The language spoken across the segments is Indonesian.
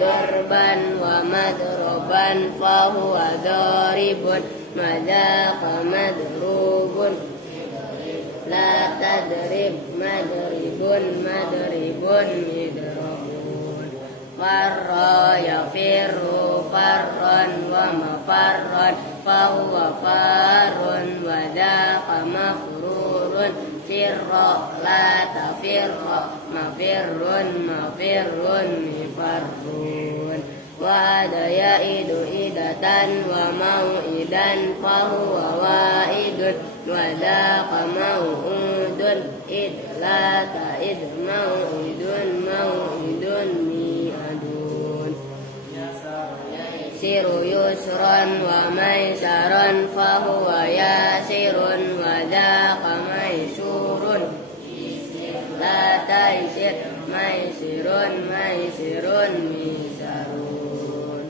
darban wa madroban fahuwa daribun madaka madrubun la tadrib madribun madribun midrabun farra yafirru farran wa mafarran fahuwa farun wa daka mafrurun firra la tafirra mafirrun mafirrun mifarrun wa'ada ya'idu idatan wa mau'idan fahuwa wa'idun wa daqa mau'udun id la ta'id mau'idun mau'idun mi'adun siru yusran wa maisaran fahuwa yasirun wa daqa maisurun la taisir maisirun maisirun misarun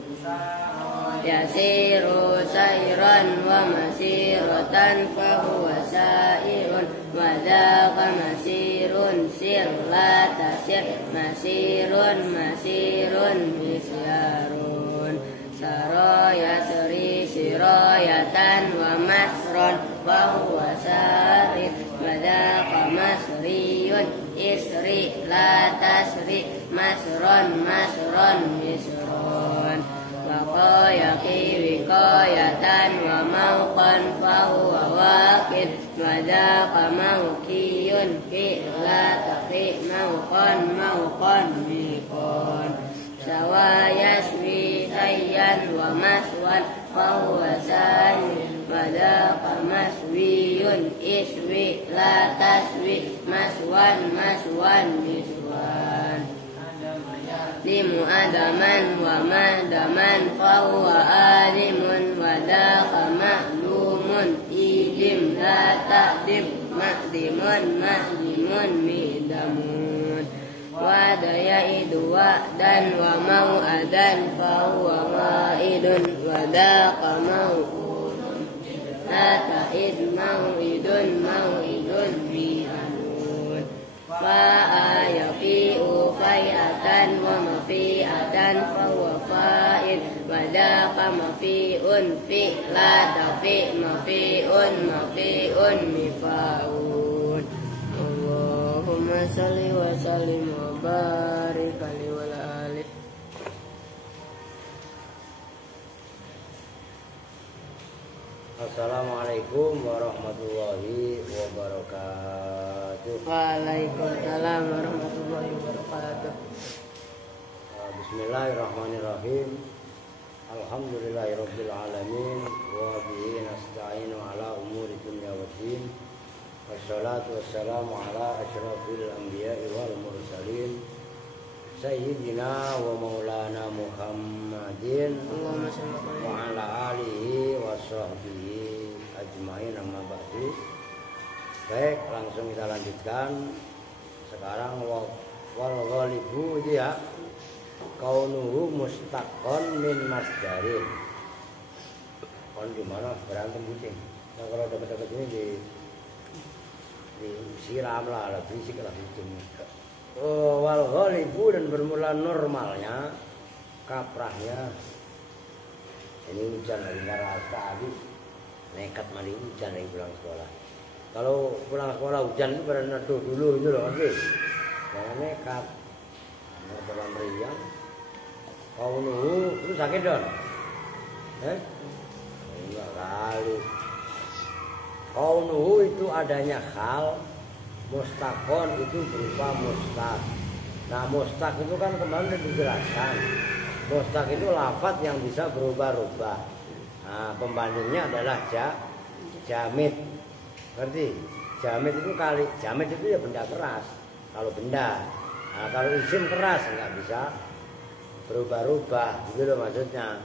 yasiru sayran wa masiratan fahuwa sairun wa daqa masirun sir la tasir masirun masirun misyarun saro yasri sirayatan wa masron fahuwa sarid wa daqa masriyun isri la tasri masron masron misron waqayaki wiqayatan wa mauqan fahuwa waqid wa daqa mauqiyun fi la taqi mauqan mauqan miqan sawayaswi sayyan wa maswan fahuwa sayin wa daqa maswiyun iswi la taswi maswan maswan miswan limu adaman wa madaman fahuwa alimun wa daqa ma'lumun idim la ta'dim ma'dimun ma'dimun midamun wa'ada ya'idu wa'dan wa mau'adan fahuwa ma'idun wa daqa mau'udun la ta'id mau'idun mau'idun mi'adun fa'a yafi'u fai'atan wa mafi'atan fahuwa fa'id wa daqa mafi'un fi la tafi mafi'un mafi'un mifa'un Allahumma salli wa sallim wa barik alaihi wa alihi. Assalamualaikum warahmatullahi wabarakatuh. Waalaikumsalam warahmatullahi wabarakatuh. Bismillahirrahmanirrahim. Alhamdulillahirabbil alamin wa bihi nasta'inu ala umuri dunya waddin. Wassalatu wassalamu ala asyrafil anbiya'i wal mursalin sayyidina wa maulana Muhammadin wa ala alihi wa sahbihi ajmain amma ba'du. Baik, langsung kita lanjutkan. Sekarang wal ghalibu itu ya kaunuhu mustaqon min masdarin. Kon gimana berantem kucing. Nah, kalau dekat-dekat ini disiram lah, berisik lah kucing. Wal ghalibu dan bermula normalnya kaprahnya. Ini hujan dari tadi nekat mandi hujan lagi pulang sekolah. Kalau pulang sekolah hujan itu pada neduh dulu itu loh, oke. Jangan nekat. Dalam meriang. Kau nuhu itu sakit don? Enggak kali. Kau nuhu itu adanya hal, mustaqon itu berupa mustaq. Nah mustaq itu kan kemarin dijelaskan. Mustaq itu lafaz yang bisa berubah-ubah. Nah pembandingnya adalah jamid. Ngerti? Jamid itu kali. Jamid itu ya benda keras. Kalau benda. Nah kalau isim keras nggak bisa berubah-ubah. Gitu loh maksudnya.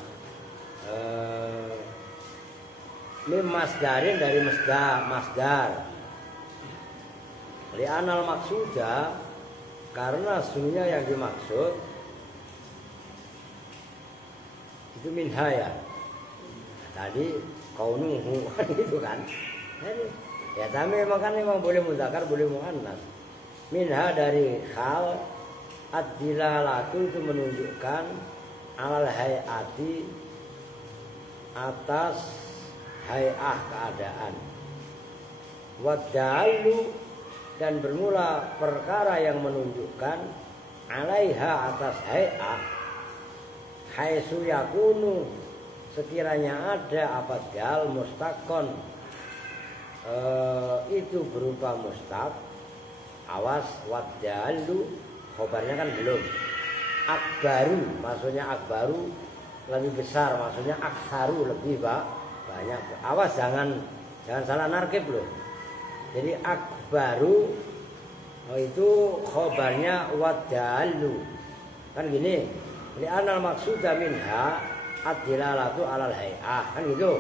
Ini masdarin dari masdar. Li'anal maksuda, karena sesungguhnya yang dimaksud itu minha ya. Tadi kaunuhu kan gitu kan. Ya tapi memang boleh mudzakkar boleh muannas. Minha dari hal ad-dilalatu itu menunjukkan alal hayati atas hayah keadaan. Wadalu dan bermula perkara yang menunjukkan alaiha atas hayah haitsu yakunu sekiranya ada apa dal mustaqon itu berupa mustaq. Awas, wadalu khobarnya kan belum. Akbaru maksudnya akbaru lebih besar, maksudnya aksaru lebih banyak. Awas jangan salah narkib loh. Jadi akbaru itu khobarnya wadalu. Kan gini, li'anal maqsuda minha ad-dilalatu 'alal hay'ah. Kan gitu.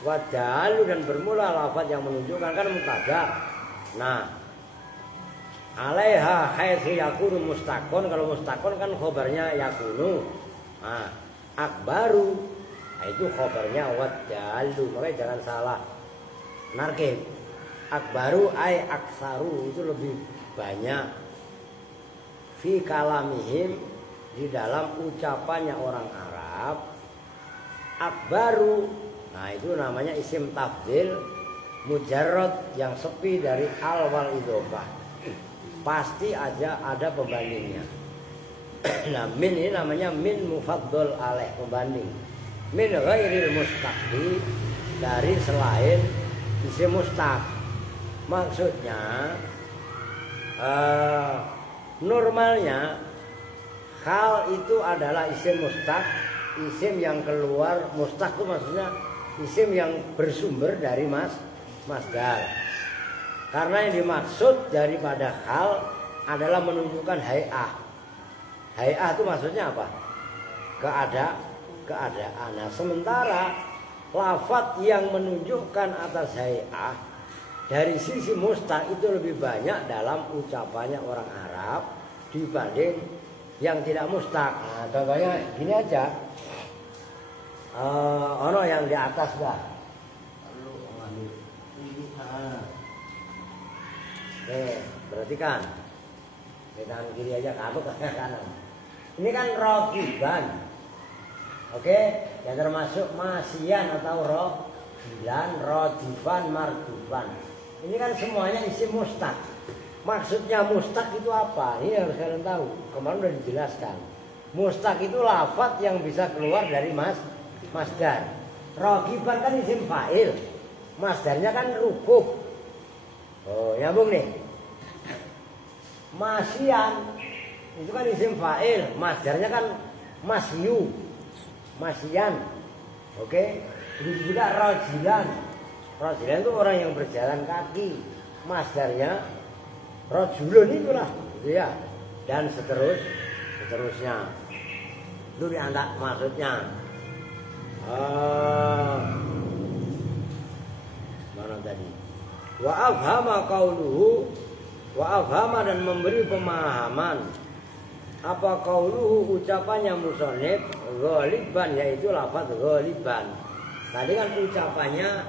Wadalu dan bermula lafaz yang menunjukkan kan mubtada. Nah, alaiha haitsu yakunu mustaqon. Kalau mustaqon kan khobarnya yakunu. Nah, akbaru itu khobarnya wadalu. Makanya jangan salah narkib. Akbaru ay aksaru itu lebih banyak. Fi kalamihim di dalam ucapannya orang Arab. Akbaru, nah itu namanya isim tafdil mujarrad yang sepi dari al wal idhofah. Pasti aja ada pembandingnya. Nah, min ini namanya min mufaddal alaih, pembanding. Min ghairil mustaqi, dari selain isim mustaq. Maksudnya normalnya hal itu adalah isim mustaq, isim yang keluar. Mustaq itu maksudnya isim yang bersumber dari masdar. Karena yang dimaksud daripada hal adalah menunjukkan hay'ah. Hay'ah itu maksudnya apa? Keadaan. Nah, sementara lafadz yang menunjukkan atas hay'ah dari sisi mustaq itu lebih banyak dalam ucapannya orang Arab dibanding yang tidak mustaq. Nah, contohnya gini aja. Ono yang di atas dah. Perhatikan. Di tangan kiri aja, kamu ke kanan. Ini kan rogiban. Oke, yang termasuk masian atau rogiban, rojifan, mardufan. Ini kan semuanya isim mustaq. Maksudnya mustaq itu apa? Ini harus kalian tahu. Kemarin sudah dijelaskan. Mustaq itu lafadz yang bisa keluar dari masdar. Rogiban kan isim fa'il. Masdarnya kan rukuk. Oh, nyambung nih. Masian itu kan isim fa'il. Masdarnya kan masyu. Masian. Oke. Begitu juga rojilan. Rojilan itu orang yang berjalan kaki. Masdarnya rojulun itulah, gitu ya. Dan seterusnya. Itu diantar maksudnya. Mana tadi? Wa afhama qauluhu, wa afhama dan memberi pemahaman. Apa qauluhu ucapannya musannif ghaliban, yaitu lafaz ghaliban. Tadi kan ucapannya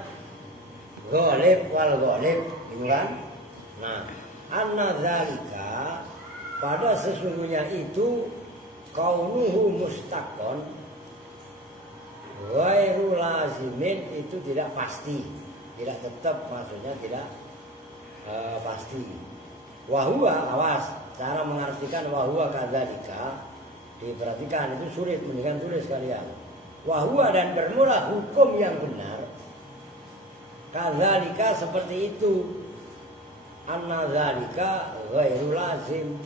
ghalib wal ghalib, gitu kan? Nah, anna dzalika, pada sesungguhnya itu kaunuhu mustaqon ghairu lazimin, itu tidak pasti, tidak tetap, maksudnya tidak pasti. Wahua, awas, cara mengartikan wahua kadzalika diperhatikan, itu sulit, mendingan tulis kalian. Wahua dan bermula hukum yang benar kadzalika seperti itu. Anna dzalika ghairu lazim.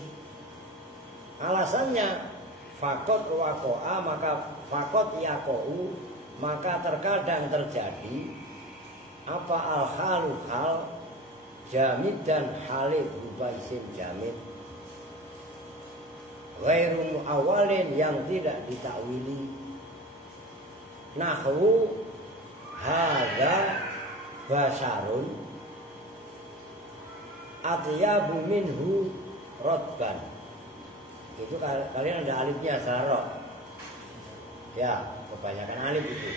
Alasannya fakot waqa'a, maka fakot yaqa'u, maka terkadang terjadi apa al-halu hal jamid dan halid berupa isim jamid ghairu muawwalin, yang tidak ditakwili. Nahwu hadza basarun atyabu minhu rotban. Itu kalian ada alifnya sarok. Ya, kebanyakan alif itu.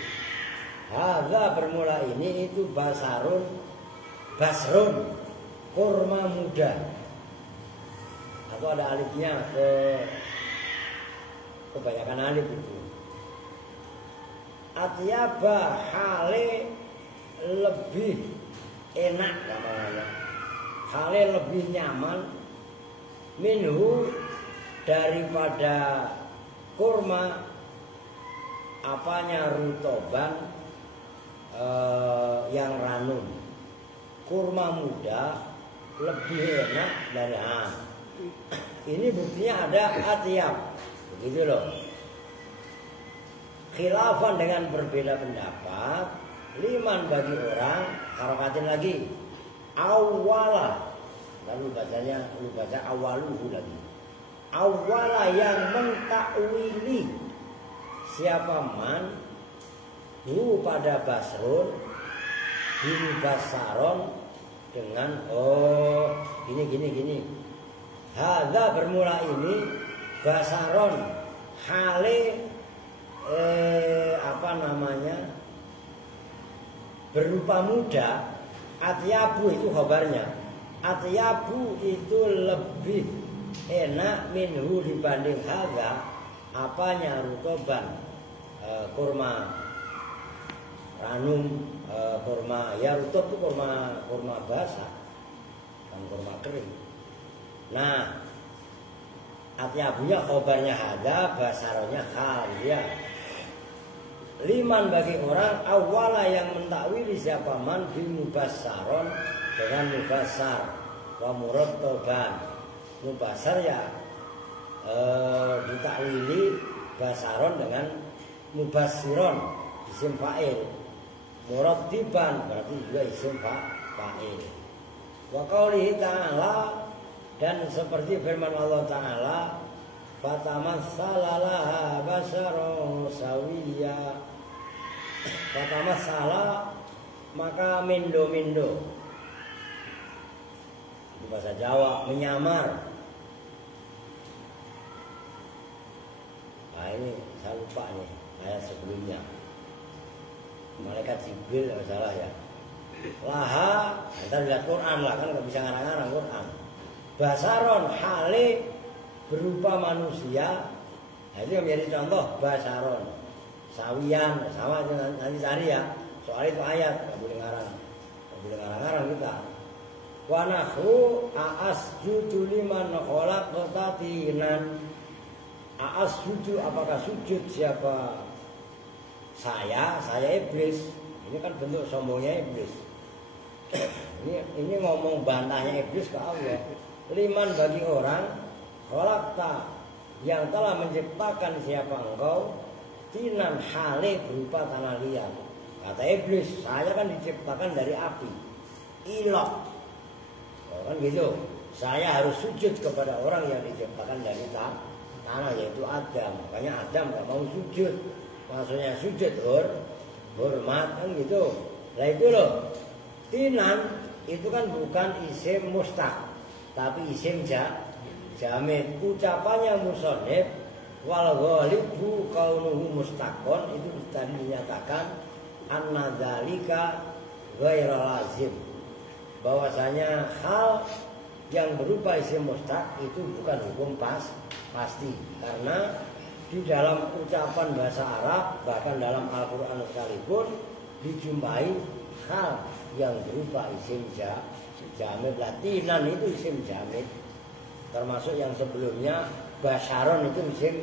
Hadza bermula ini itu basarun, basrun, kurma muda. Atau ada alifnya kebanyakan alif itu. atyaba hale lebih enak namanya, hale lebih nyaman minhu daripada kurma apanya rutoban yang ranum. Kurma muda lebih enak dari ini buktinya ada atyab begitu loh. Khilafan dengan berbeda pendapat liman bagi orang harokatin lagi awala, lalu baca awaluhu lagi, awala yang mentakwili siapa man hu pada basrun dini basaron dengan gini hadza bermula ini basaron hale berupa muda. Atyabu itu khabarnya, atyabu itu lebih enak minhu dibanding hadza apanya rutoban kurma ranum, kurma ya rutob itu kurma basah dan kurma kering. Nah atyabunya khabarnya hadza basaronya hal ya. Liman bagi orang awala yang mentakwili siapa man bimubassaron dengan mubassar wa murattoban. Mubassar ya ditakwili basaron dengan mubassiron isim fa'il, murattiban berarti juga isim fa'il. Wa qaulihi ta'ala dan seperti firman Allah Ta'ala fatamassala laha basaron sawiyya, fatamassala maka mindo itu bahasa Jawa menyamar. Nah ini saya lupa nih ayat sebelumnya, malaikat Jibril kalau salah ya. Laha, ntar lihat Quran lah kan nggak bisa ngarang-ngarang Quran. Basaron hale berupa manusia, nah itu yang menjadi contoh basaron. Sawian sama nanti cari ya, soal itu ayat nggak boleh ngarang kita. Wa nahru asjudu liman khalaqta tinan. Asjudu apakah sujud siapa? Saya iblis. Ini kan bentuk sombongnya iblis. ini ngomong bantahnya iblis ke Allah. Liman bagi orang khalaqta yang telah menciptakan siapa engkau tinan hale berupa tanah liat. Kata iblis, saya kan diciptakan dari api ilok, kan gitu. Saya harus sujud kepada orang yang diciptakan dari tanah yaitu Adam. Makanya Adam gak mau sujud. Maksudnya sujud hormat kan gitu. Nah itu loh, tinan itu kan bukan isim mustaq tapi isim jamid. Ucapannya musonib wal ghalibu kaunuhu mustaqon itu tadi dinyatakan anna dzalika ghairu lazim, bahwasanya hal yang berupa isim mustaq itu bukan hukum pasti, karena di dalam ucapan bahasa Arab bahkan dalam Al-Qur'an sekalipun dijumpai hal yang berupa isim jamid. Latinan itu isim jamid, termasuk yang sebelumnya basyaron itu isim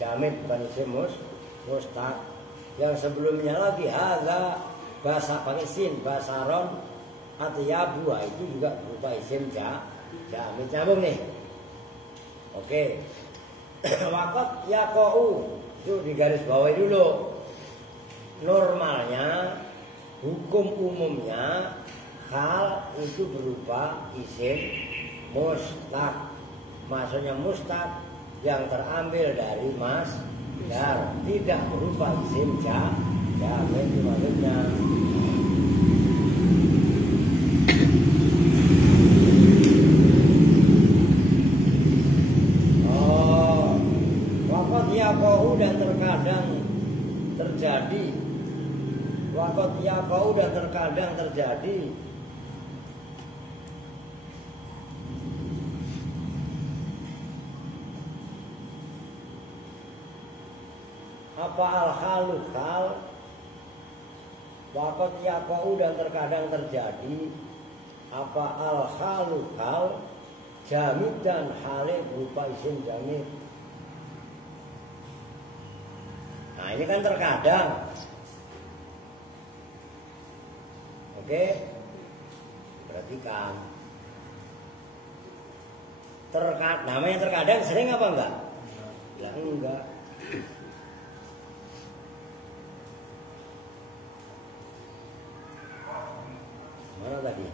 jamid bukan isim mustaq. Yang sebelumnya lagi hadza bahasa pakai sin basyaron atyabu itu juga berupa isim jamid. Nyambung nih. Oke. Waqat yaqau itu di garis bawah dulu. Normalnya hukum umumnya hal itu berupa isim mustaq. Maksudnya mustaq yang terambil dari masdar, tidak berupa isim jamid itu maksudnya. Waqat yaqau dan terkadang terjadi. Waqat yaqau dan terkadang terjadi. Apa al-halu hal Wakot yakau dan terkadang terjadi apa al-halu hal jamid dan hale berupa isim jamid. Nah ini kan terkadang. Oke, perhatikan. Namanya terkadang sering apa enggak? Ya enggak. Mana tadi?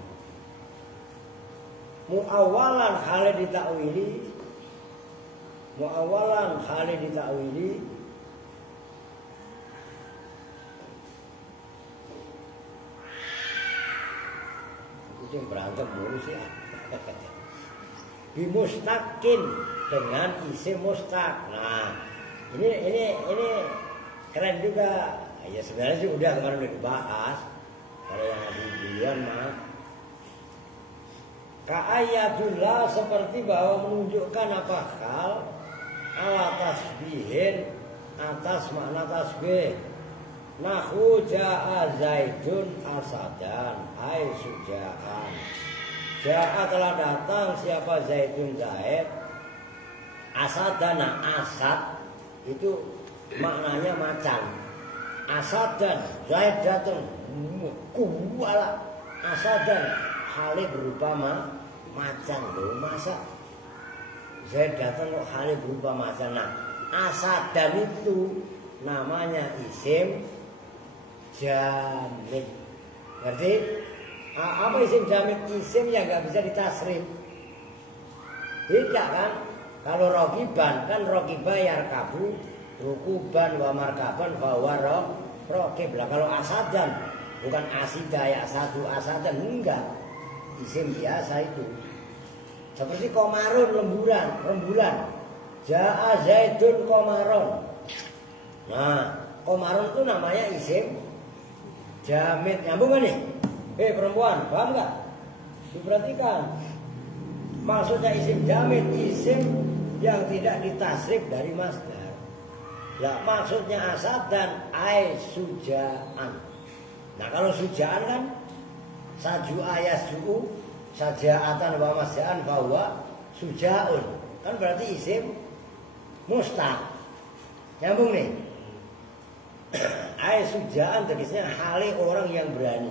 Mu'awalan hale ditakwili. Mu'awalan hale ditakwili. Itu yang berantem mulu sih. Bimustakin dengan isim mustaq. Nah, ini keren juga. Ya sebenarnya sih udah kemarin udah dibahas. Kalau yang ada duluan mah ka'ayatullah seperti bahwa menunjukkan apa hal ala tasbihin atas makna tasbih. Nahu ja'a zaidun asadan ay suja'an. Ja'a telah datang siapa zaidun zaid asadan. Nah, asad itu maknanya macan. Asadan zaid datang kuwala asadan hale berupa macan. Loh masa Zaid datang kok hale berupa macan. Nah asadan itu namanya isim jamid. Ngerti? Apa isim jamid? Isim yang gak bisa ditasrif. Tidak kan? Kalau rokiban kan rokiba yarkabu rukuban wa markaban fahuwa rokib. Lah kalau asadan bukan asida ya satu asadan, enggak, isim biasa itu. Seperti komarun rembulan. Ja'a zaidun komaron. Nah, komaron itu namanya isim jamid. Nyambung kan nih? Perempuan, paham nggak? Diperhatikan. Maksudnya isim jamid, isim yang tidak ditasrif dari masdar. Lah maksudnya asadan ay sujaan. Nah kalau sujaan kan saju ayas ju'u sajaatan wa masjaan bahwa sujaun. Kan berarti isim mustaq. Nyambung nih. Ay sujaan tegasnya hale orang yang berani.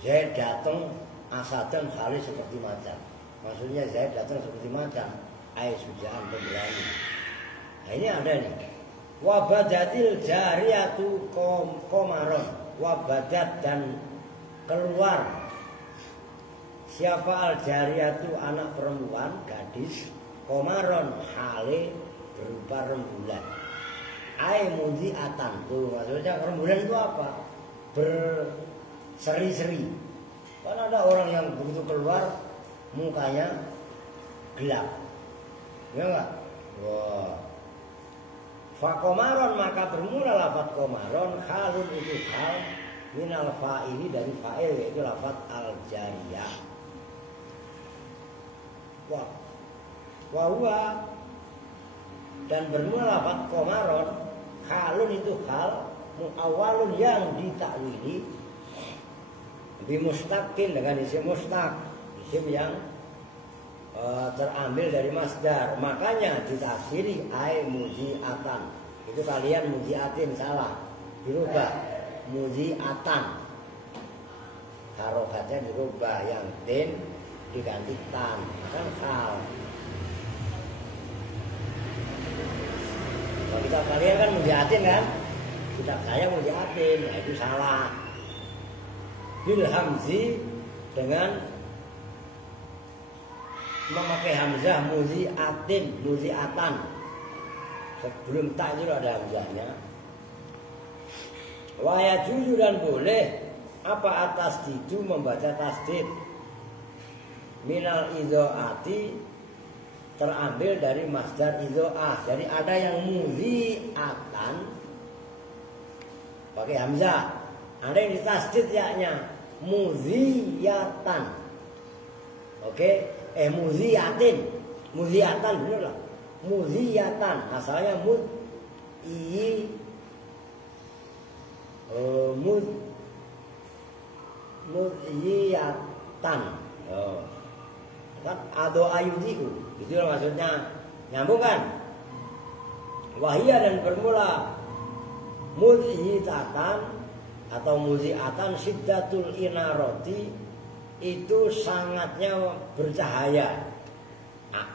Zaid datang asadan hale seperti macan. Maksudnya Zaid datang seperti macan. Ay sujaan pemberani. Nah ini ada nih. Wabadatil jariyatu komaron. Wabadat dan keluar siapa al-jariyatu anak perempuan gadis komaron hale berupa rembulan ay mudziatan. Tuh maksudnya rembulan itu apa? Berseri-seri. Kan ada orang yang begitu keluar mukanya gelap, ya enggak? Wah. Fakomaron maka bermula lafaz komaron halun itu hal minal fa'ili dari fa'il yaitu lafaz al-jariyah. Wahwa dan bermula lafaz komaron halun itu hal muawalun yang ditakwili bimustaqin dengan isim mustaq, isim yang terambil dari masdar. Makanya ditafsiri ay mujiatan. Itu kalian mujiatin salah, dirubah mujiatan. Harokatnya dirubah, yang tin diganti tan. Kan hal. Kalau kitab kalian kan mujiatin kan? Kitab saya mujiatin, nah itu salah. Bil hamzi dengan memakai hamzah muziatan. Sebelum tak itu ada hamzahnya. Wa yajuzu dan boleh apa atas itu membaca tasdid. Minal idhoati terambil dari masdar idhoah. Jadi ada yang muziatan pakai hamzah, ada yang ditasdid yaknya muziyatan. Oke? Muziatan bener lah. Muziyatan asalnya mudhiyatan. Oh. Kan ado ayudiku. Itu maksudnya. Nyambung kan? Wahia dan bermula mudhiyatan atau mudhiyatan syiddatul inaroti itu sangatnya bercahaya.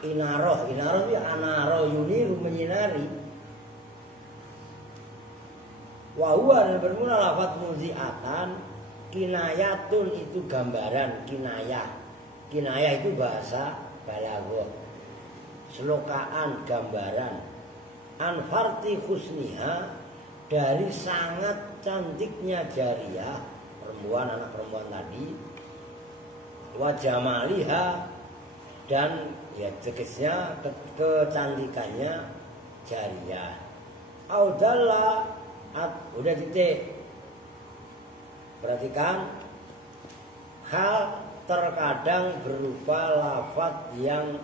Inaroh itu anaro yuniru menyinari. Wahua dan bermula lafaz mudhiyatan kinayatun itu gambaran kinayah. Kinayah itu bahasa balaghah. Selokaan gambaran anfarti husniha dari sangat cantiknya jariyah perempuan anak perempuan tadi wajamaliha dan ya tegasnya kecantikannya jariyah audalla udah titik perhatikan hal terkadang berupa lafaz yang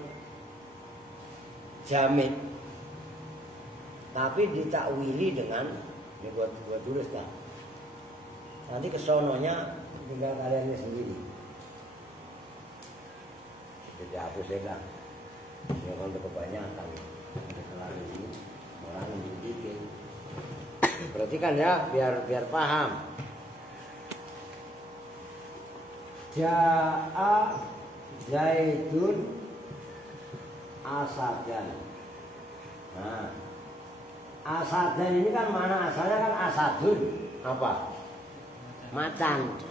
jamid tapi ditakwili dengan ini buat tulis lah nanti kesononya tinggal kalian sendiri jadi hapus ya yang untuk kebanyakan terlalu ini orang yang bikin perhatikan ya biar paham. Ja'a Zaidun asadan. Nah, asadan ini kan mana asalnya kan asadun apa? Macan.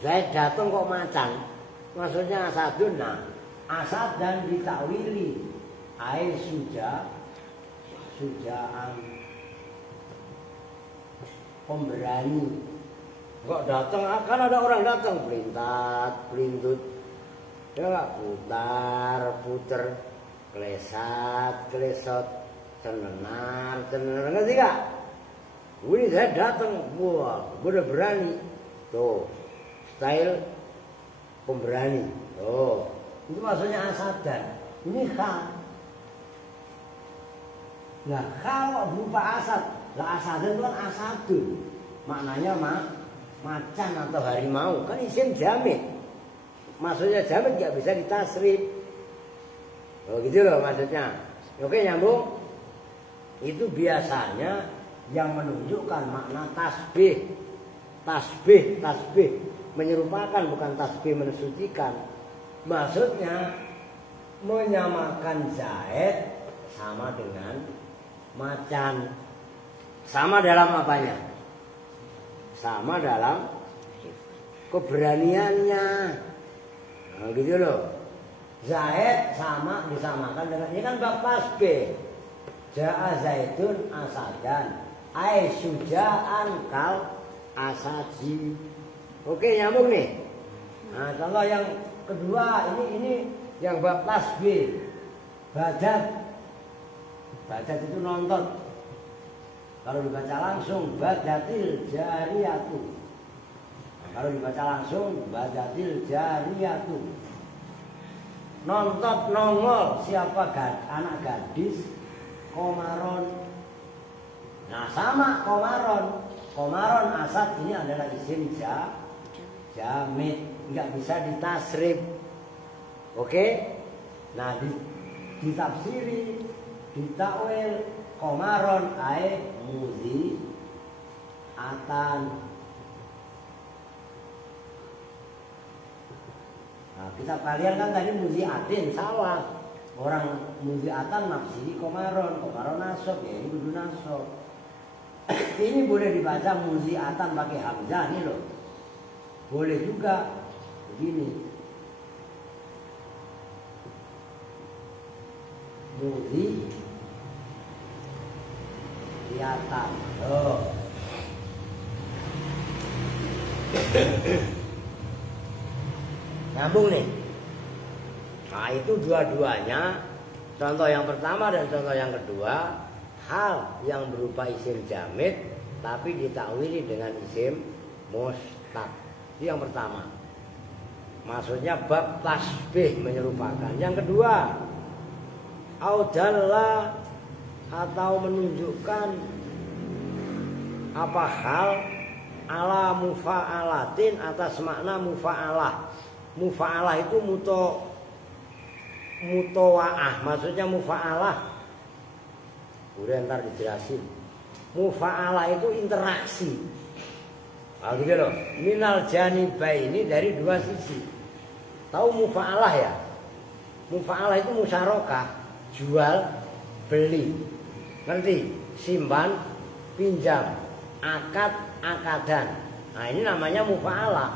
Zaid datang kok macan. Maksudnya asadun. Nah, asadan ditakwili ai sujaan pemberani. Kok datang kan ada orang datang pelintat, pelintut. Ya enggak puter, klesot, cenenar, ngerti gak? Ini saya datang, wah, gue udah berani. Tuh, style pemberani. Tuh, itu maksudnya asadan. Ini khal. Nah, kalau berupa asad, lah asadan itu kan asadun. Maknanya macan atau harimau, kan isim jamid. Maksudnya jamid gak bisa ditasrif. Oh gitu loh maksudnya. Oke nyambung. Itu biasanya yang menunjukkan makna tasbih. Tasbih menyerupakan bukan tasbih mensucikan. Maksudnya menyamakan Zaid sama dengan macan. Sama dalam apanya? Sama dalam keberaniannya. Nah, gitu loh. Zaid sama disamakan dengan ini kan bab tasbih. Ja'a Zaidun asadan ai sujaan kal asadi. Oke nyambung nih. Nah kalau yang kedua ini yang bab tasbih. Badat itu nonton. Kalau dibaca langsung badatil jariyatu. Nah, kalau dibaca langsung badatil jariyatu. Nonton nongol siapa anak gadis komaron. Nah sama komaron asad ini adalah isim jamid, nggak bisa ditasrif. Oke? Nah ditafsiri, ditakwil komaron ai muzi atan. Nah, kita kalian kan tadi muzi atin salah. Orang muzi atan nafsi komaron nasob ya ini kudu nasob. Ini boleh dibaca muzi atan pakai hamzah nih loh. Boleh juga begini. Muzi kelihatan. Oh. Nyambung nih. Nah itu dua-duanya. Contoh yang pertama dan contoh yang kedua, hal yang berupa isim jamid tapi ditakwili dengan isim mustaq. Itu yang pertama. Maksudnya bab tasbih menyerupakan. Yang kedua, audalla atau menunjukkan apa hal ala mufa'alatin atas makna mufa'alah. Mufa'alah itu mutawa'ah, maksudnya mufa'alah. Udah ntar dijelasin. Mufa'alah itu interaksi. Nah, gitu loh. Minal janibaini dari dua sisi. Tahu mufa'alah ya? Mufa'alah itu musyarakah, jual, beli. Ngerti? Simpan, pinjam, akad, akadan. Nah, ini namanya mufa'alah.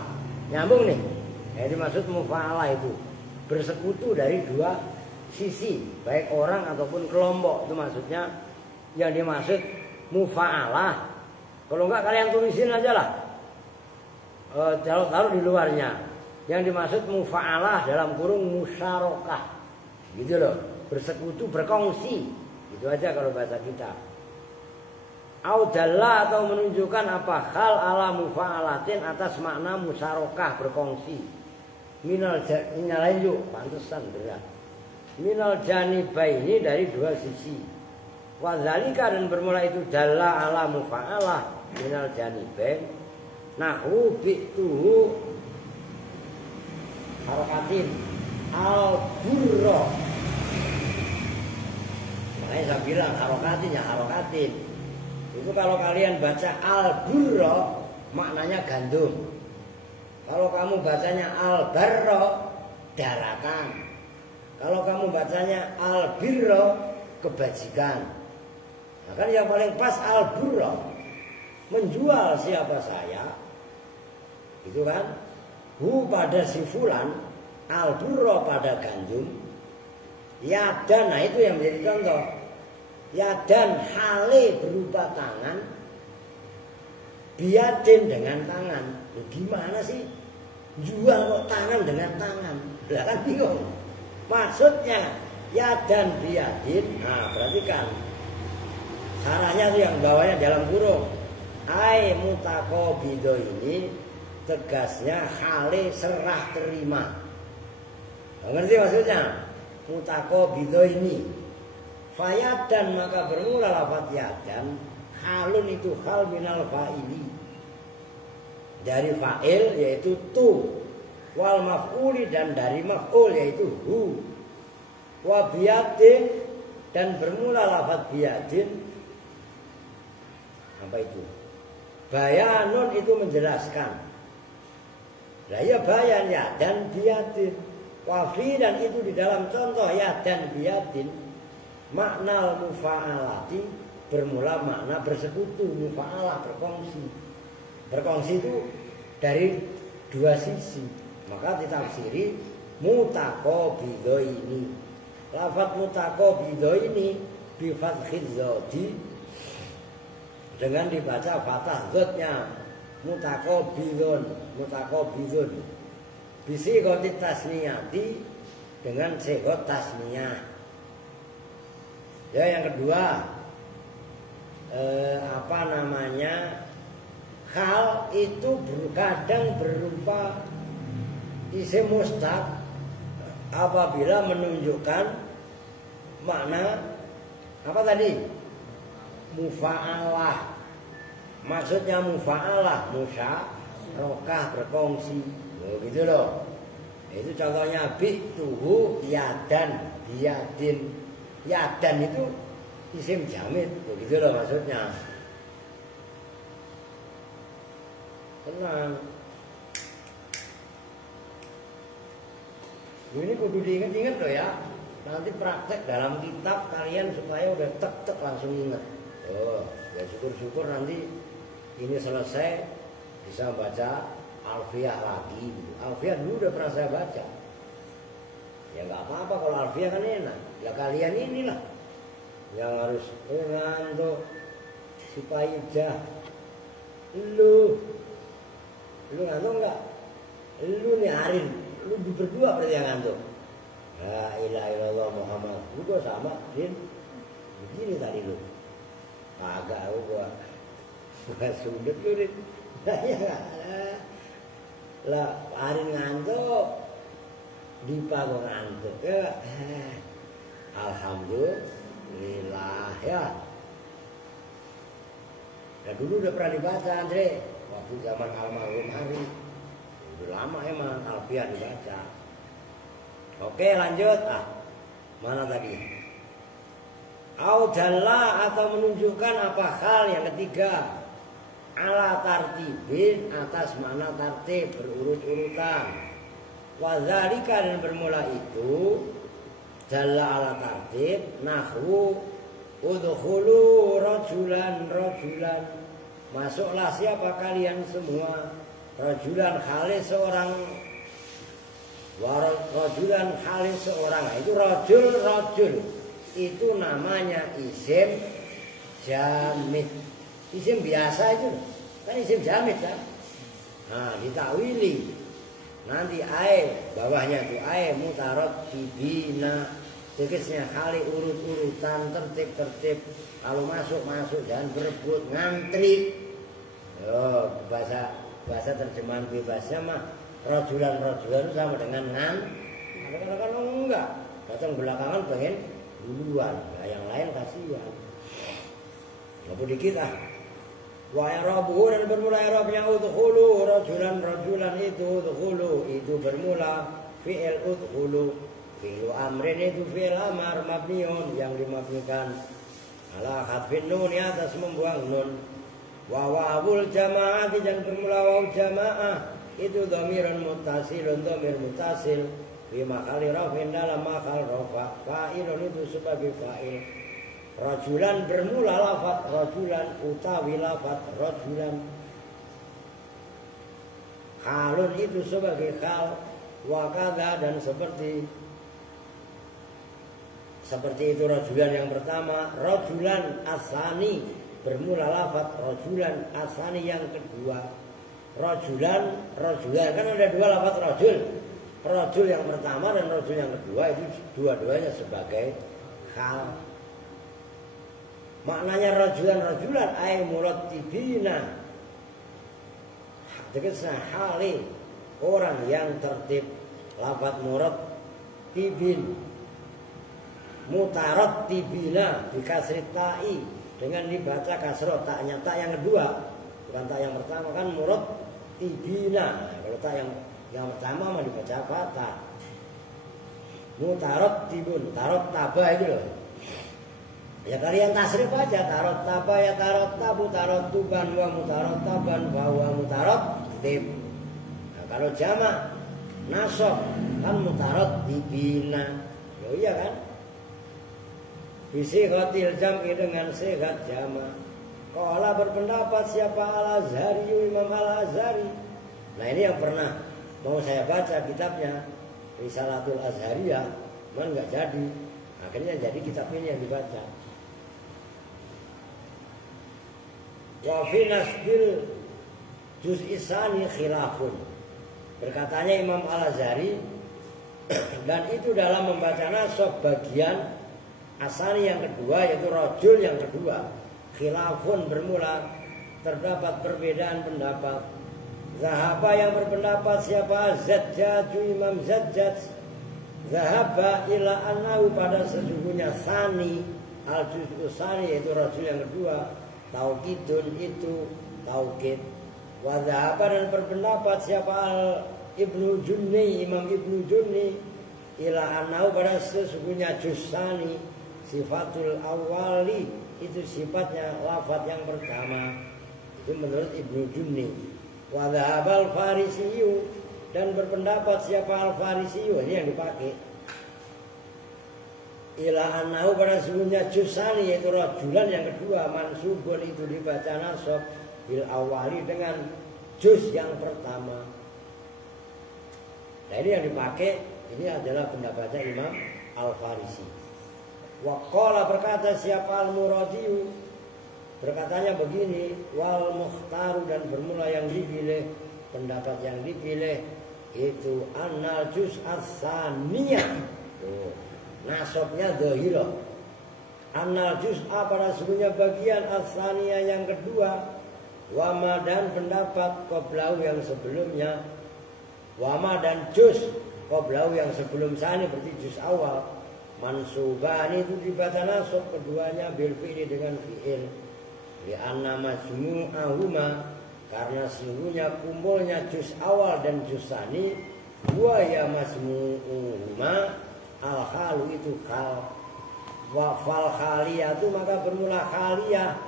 Nyambung nih. Jadi maksud mufa'alah itu bersekutu dari dua sisi, baik orang ataupun kelompok. Itu maksudnya yang dimaksud mufa'alah. Kalau enggak kalian tulisin aja lah. Taruh di luarnya. Yang dimaksud mufa'alah dalam kurung musyarakah. Gitu loh. Bersekutu, berkongsi. Gitu aja kalau bahasa kita. Audalla atau menunjukkan apa hal ala mufa'alatin atas makna musyarakah, berkongsi. Minal nyalain yuk, pantesan berat. Minal janibaini dari dua sisi. Wadzalika dan bermula itu dalla ala mufa'alah minal janibain. Nahu bi'tuhu harakatin al-burra. Makanya saya bilang harakatin ya harakatin. Itu kalau kalian baca al-burra maknanya gandum. Kalau kamu bacanya al-barra daratan. Kalau kamu bacanya al-birra kebajikan. Nah, kan yang paling pas al-burra. Menjual siapa saya. Itu kan. Hu pada si fulan. Al-burra pada gandum. Yadan, nah itu yang menjadi contoh. Yadan hale berupa tangan. Biadin dengan tangan. Gimana sih? Jual kok tangan dengan tangan. Lah kan bingung. Maksudnya yadan biadin. Nah, perhatikan. Sarahnya itu yang bawahnya dalam kurung. Ai mutaqabido ini tegasnya hale serah terima. Ngerti maksudnya? Mutaqabido ini. Fayadan maka bermula lafaz yadan. Halun itu hal minal fa'ili. Dari fa'il yaitu tu. Wal maf'uli dan dari maf'ul yaitu hu. Wa biyadin dan bermula lafaz biyadin. Apa itu? Bayanun itu menjelaskan. Lah ya bayan ya dan biyadin. Wafi dan itu di dalam contoh ya dan biyadin. Makna mufa'alati bermula makna bersekutu, mufa'alah berkongsi. Berkongsi itu dari dua sisi. Maka ditafsiri mutaqabido ini. Lafaz mutaqabido ini bi fathil dzadi dengan dibaca fathah dzatnya mutaqabidun, mutaqabidun. Bisi qoti tasniyati dengan sighah tasniyah. Ya yang kedua apa namanya? Hal itu kadang berupa isim mustaq apabila menunjukkan makna apa tadi? Mufa'alah. Maksudnya mufa'alah, musyarakah berkongsi. Gitu loh. Itu contohnya bi'tuhu yadan biyadin. Yadan itu isim jamid. Begitu loh maksudnya. Tenang. Ini kudu diingat-ingat loh ya. Nanti praktek dalam kitab kalian supaya udah tek-tek langsung ingat. Oh, ya syukur-syukur nanti ini selesai bisa baca Alfiyah lagi. Alfiyah dulu udah pernah saya baca. Ya nggak apa-apa kalau Alfiyah kan enak. Ya kalian inilah yang harus ngantuk supaya jah. Lu ngantuk enggak? Lu nih Arin, lu berdua berarti yang ngantuk. La ilaha illallah Muhammad. Lu kok sama, Din? Begini tadi lu. Agak lu gua sudut lu, Din. Lah Arin ngantuk, Dipa kok ngantuk ya. Alhamdulillah ya. Nah dulu udah pernah dibaca Andre, waktu zaman almarhum Ari. Udah lama emang Alfiah dibaca. Oke lanjut. Mana tadi? Audalla atau menunjukkan apa hal yang ketiga. Ala tartibin atas makna tartib berurut-urutan. Wadzalika dan bermula itu dalla ala tartib nahwu udkhulu rajulan masuklah siapa kalian semua rajulan khalis seorang rajulan khalis seorang. Nah, itu rajul itu namanya isim jamid. Isim biasa itu kan isim jamid kan. Nah ditakwili nanti bawahnya itu mutarot bibina, tegasnya kali urut-urutan tertib. Kalau masuk jangan berebut ngantri. Bahasa terjemahan bebasnya mah rojulan sama dengan Kadang-kadang enggak, datang belakangan pengen duluan. Nah, yang lain kasihan. Lalu dikit Wa i'rabuhu dan bermula i'rabnya udkhulu rajulan itu bermula fi'il udkhulu. Fi'il amrin itu fi'il amar mabniun yang dimabnikan ala hadfin nun atas membuang nun. Wa wawul jama'ah dan bermula waw jamaah itu dhamirun muttasilun dhamir muttasil fi mahalli rafin dalam mahal rafa. Fa'ilun itu sebagai fa'il. Rajulan bermula lafaz rajulan utawi lafaz rajulan. Khalun itu sebagai khal. Wakada dan seperti itu rajulan yang pertama. Rajulan asani bermula lafaz rajulan asani yang kedua. Rajulan kan ada dua lafaz rajul. Rajul yang pertama dan rajul yang kedua itu dua-duanya sebagai khal. Maknanya rajulan ay murattibina. Tegasnya hali orang yang tertib. Lafaz murattibin. Mutarattibina dikasri ta'i dengan dibaca kasroh taknya tak yang kedua, bukan tak yang pertama kan murattibina. Kalau tak yang pertama mah dibaca fathah. Mutarattibun, tarot taba itu loh. Ya kalian tasrif aja tarot taba ya tarot tabu tarot tuban wa mutarot taban wa mutarot tib. Nah, kalau jamak nasab kan mutarot dibina. Ya iya kan? Bisi khotil jam'i dengan sehat jamak. Qala berpendapat siapa Al-Azhari Imam Al-Azhari. Nah ini yang pernah mau saya baca kitabnya Risalatul Azhariyah, cuman nggak jadi. Akhirnya jadi kitab ini yang dibaca. Wa fi nasbil juz'i tsani khilafun. Berkatanya Imam Al-Azhari dan itu dalam membaca nasab bagian asani yang kedua yaitu rajul yang kedua. Khilafun bermula terdapat perbedaan pendapat. Zahaba yang berpendapat siapa Zajjaj Imam Zajjaj. Zahaba ila annahu pada sesungguhnya sani al-juz'u tsani yaitu rajul yang kedua. Taukidun itu taukid. Wa dhahaba dan berpendapat siapa Ibnu Junni Imam Ibnu Junni ila annahu pada sesungguhnya jusani sifatul awali itu sifatnya lafaz yang pertama. Itu menurut Ibnu Junni. Wa dhahaba al-Farisiyu dan berpendapat siapa al-Farisiyu ini yang dipakai. Ila annahu pada sesungguhnya jusani yaitu rajulan yang kedua mansubun itu dibaca nasab bil awali dengan juz yang pertama. Nah ini yang dipakai ini adalah pendapatnya Imam Al-Farisi. Wa qala berkata siapa Al-Muradiyu berkatanya begini wal mukhtaru dan bermula yang dipilih pendapat yang dipilih itu annal juz as-saniyah. Nasabnya dhahirah. Annal juz'a pada sesungguhnya bagian as-saniyah yang kedua. Wama dan pendapat qoblau yang sebelumnya. Wama dan juz qoblau yang sebelum sani berarti juz awal. Mansubani itu dibaca nasab keduanya bil fi'li dengan fi'il. Li'anna majmu'ahuma, karena sesungguhnya kumpulnya juz awal dan juz tsani, wa ya majmu'uhuma al-halu itu hal, wa fal khaliyatu maka bermula khaliyah,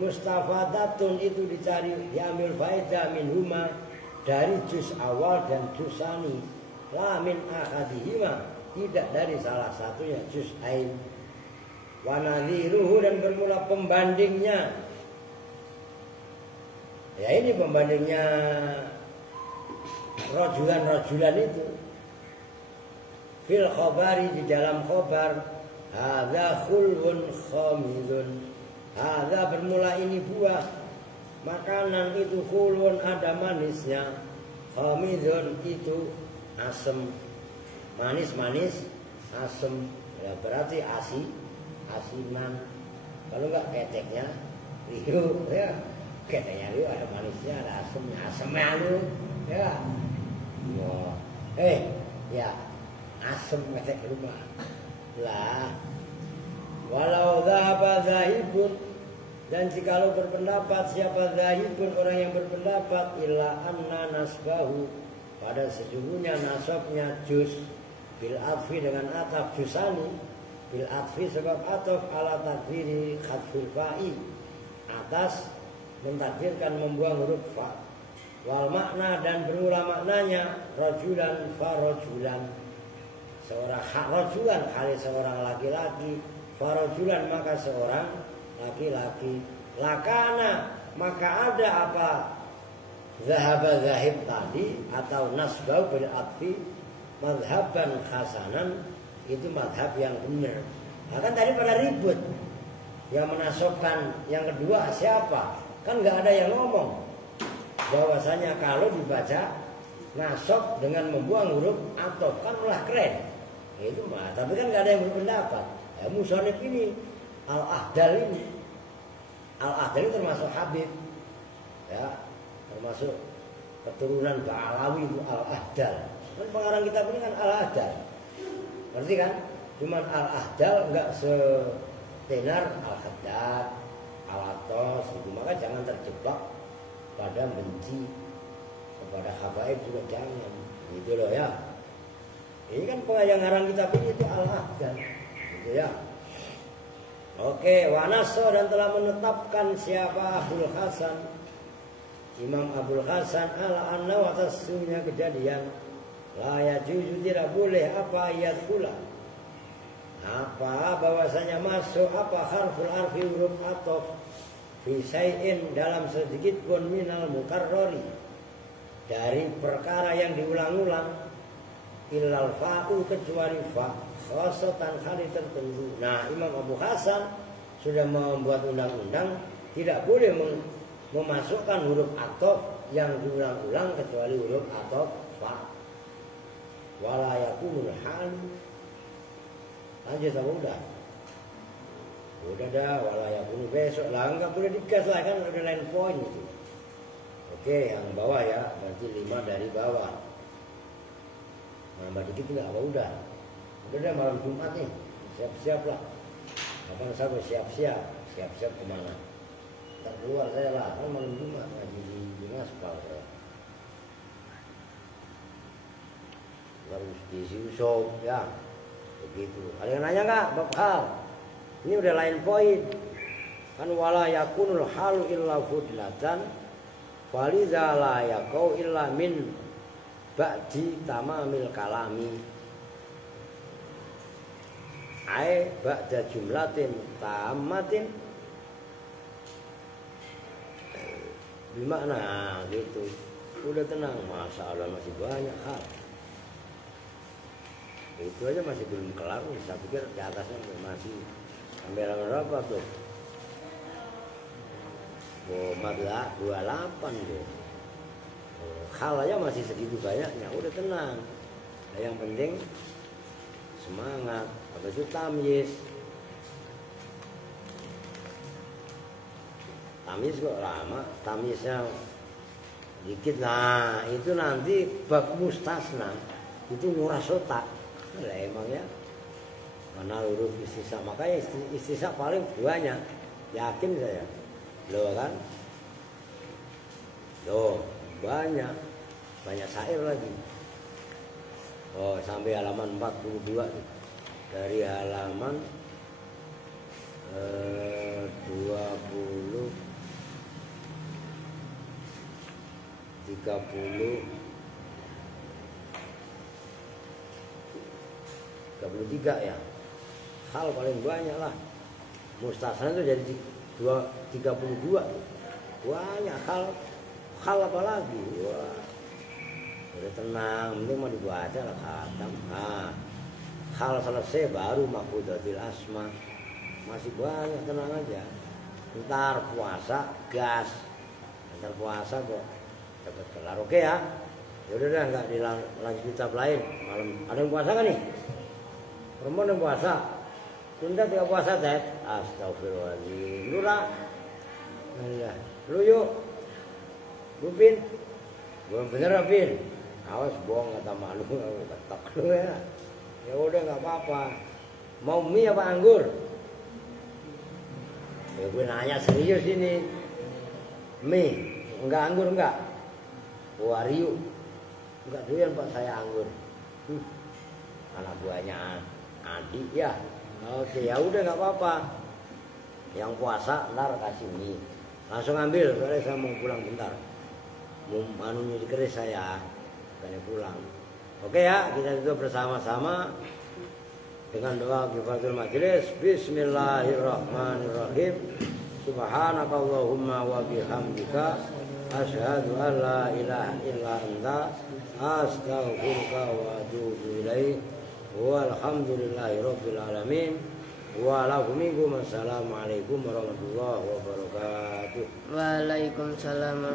mustafadatun itu dicari diambil faedah minhuma dari juz awal dan juz tsani, la min ahadihima tidak dari salah satunya juz ain. Wa nadhiruhu dan bermula pembandingnya. Ya ini pembandingnya rojulan-rojulan itu. Fil khabari di dalam khabar, hadza khulwun khamidun. Hadza bermula ini buah. Makanan itu khulwun ada manisnya. Khamidun itu asem. Manis-manis, asem. Ya berarti asinan. Kalau enggak keteknya liu ya. Keteknya liu ada manisnya, ada asemnya liu ya. Wah. Ya. Asem ketek rumah. Lah. Walau dhahaba dhahibun, dan jikalau berpendapat siapa dhahibun orang yang berpendapat illa anna nasbahu, pada sesungguhnya nasabnya juz bil atfi dengan ataf juzani, bil atfi sebab ataf ala takdiri khatfil fa'i, atas mentakdirkan membuang huruf fa, wal makna dan bermula maknanya rajulan farajulan, seorang rajulan kali seorang laki-laki, farajulan maka seorang laki-laki, lakana maka ada apa zahaba zahib tadi atau nasbau bil atfi madhaban hasanan, itu madhab yang benar. Nah kan tadi pada ribut yang menasobkan yang kedua siapa, kan nggak ada yang ngomong bahwasanya kalau dibaca nasob dengan membuang huruf atau kan malah keren itu mah, tapi kan nggak ada yang berpendapat. Ya musonif ini Al-Ahdal ini Al-Ahdal termasuk Habib ya, termasuk keturunan Ba'alawi itu Al-Ahdal. Kan pengarang kitab ini kan Al-Ahdal, ngerti kan? Cuman Al-Ahdal enggak setenar Al-Haddad, Al-Atos itu. Maka jangan terjebak pada benci kepada habaib juga jangan. Gitu loh ya. Ini kan yang ngarang kitab ini itu Al-Ahdal. Gitu ya. Oke, wanaso dan telah menetapkan siapa Abul Hasan, Imam Abul Hasan ala-anna atas sesungguhnya kejadian la yajuzu tidak boleh apa ayat pula apa bahwasanya masuk apa harful arfi huruf atof fi syai'in dalam sedikit pun minal mukarrari dari perkara yang diulang-ulang illal fa'u kecuali fa khosatan kali tertentu. Nah Imam Abu Hasan sudah membuat undang-undang tidak boleh memasukkan huruf atof yang diulang-ulang kecuali huruf atof fa. Wala yakunul hal. Lanjut apa udah? Udah dah, wala yakunu besok lah, enggak boleh digas lah kan udah lain poin itu. Oke, yang bawah ya, berarti 5 dari bawah. Nambah dikit enggak apa udah? Udah dah malam Jumat nih, siap-siap lah. Kapan sampai siap-siap kemana? Tak keluar saya lah, kan malam Jumat ngaji di Ngaspal saya. Harus diisi usop ya begitu. Ada yang nanya nggak bab hal ini udah lain poin kan, wala yakunul halu illa fudlatan faliza la yakau illa min ba'di tamamil kalami ai ba'da jumlatin tamatin gimana gitu. Udah tenang, masya Allah masih banyak hal. Itu aja masih belum kelar, saya pikir di atasnya masih sampai berapa tuh? 28 tuh. Hal aja masih segitu banyaknya, udah tenang. Nah, yang penting semangat. Habis itu tamyiz. Tamyiz kok lama, tamyiznya dikit. Nah, itu nanti bab mustasna itu nguras otak. Lah emang ya mana huruf istisna, makanya istisna paling banyak, yakin saya Loh kan? Loh, banyak syair lagi. Oh, sampai halaman 42 tuh. Dari halaman 20 30 33 ya. Hal paling banyak lah. Mustasna itu jadi 32. Banyak hal apa lagi? Wah. Udah tenang, ini mau dibaca lah khatam. Nah, hal selesai baru maqudatil asma. Masih banyak, tenang aja. Ntar puasa gas. Ntar puasa kok cepet kelar. Oke ya. Yaudah nggak dilanjut kitab lain. Malam ada yang puasa kan nih? Perempuan yang puasa. Tunda tidak puasa teh. Astagfirullahaladzim. Lu lah. Lu yuk. Lu Bin. Belum bener Bin. Awas bohong kata malu. Ketok lu ya. Ya udah nggak apa-apa. Mau mie apa anggur? Ya gue nanya serius ini. Mie. Enggak anggur enggak? Wariu. Enggak doyan Pak saya anggur. Anak buahnya adik ya. Oke ya udah nggak apa-apa. Yang puasa ntar kasih mie. Langsung ambil soalnya saya mau pulang bentar. Mau manunya dikeris saya. Bukannya pulang. Oke ya, kita tutup bersama-sama dengan doa kifatul majelis. Bismillahirrahmanirrahim. Subhanakallahumma wa bihamdika asyhadu an la ilaha illa anta astaghfiruka wa atubu ilaik. Walhamdulillahirabbil alamin. Assalamualaikum warahmatullahi wabarakatuh. Waalaikumsalam.